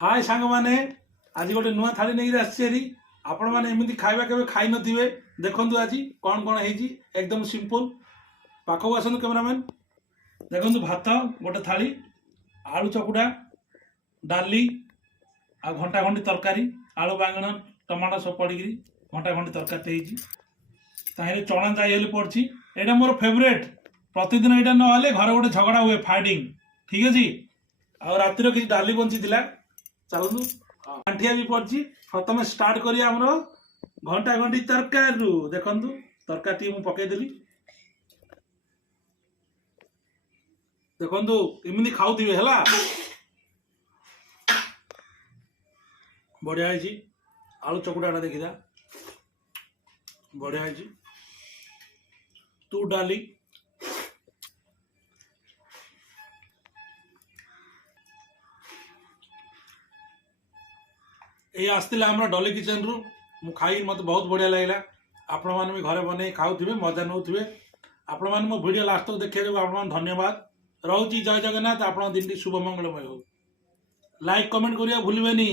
हाय सांग माने आज गोटे नुआ थाली नहीं आसी आपण मैंने एमती खाଇବା केवे खाई नथिबे देखंतु आज कौन कौन है एकदम सिंपल पाखक आसतु कैमरामैन देखंतु भात गोटे थाली आलू चकुड़ा डाली आ घंटा घंटी तरकारी आलू बांगण टमाटो सब पड़ी घंटा घंटी तरकारी ताहे चना जाई पड़ी एटा मोर फेवरेट प्रतिदिन यहाँ ना घर गोटे झगड़ा हुए फाइटिंग ठीक अच्छे आ रातिर किसी डाली बंची चलू आंठिया भी पड़ी प्रथम स्टार्ट करिया घंटा घंटी तरकारी देखु तरकारी मुझे पकईदेली देखु इमती खाऊे है बढ़िया आलू चकुटा देखा बढ़िया तू डाली ये आसला आम डॉली किचन रु मु खाई मत बहुत बढ़िया लगे आपण मैंने भी घरे बन खाऊे मजा नौ आपण मैंने मो वीडियो लास्ट तक देखा जो आप धन्यवाद रोची जय जगन्नाथ आप दिन शुभ मंगलमय हो लाइक कमेंट करिया भूलिबेनी।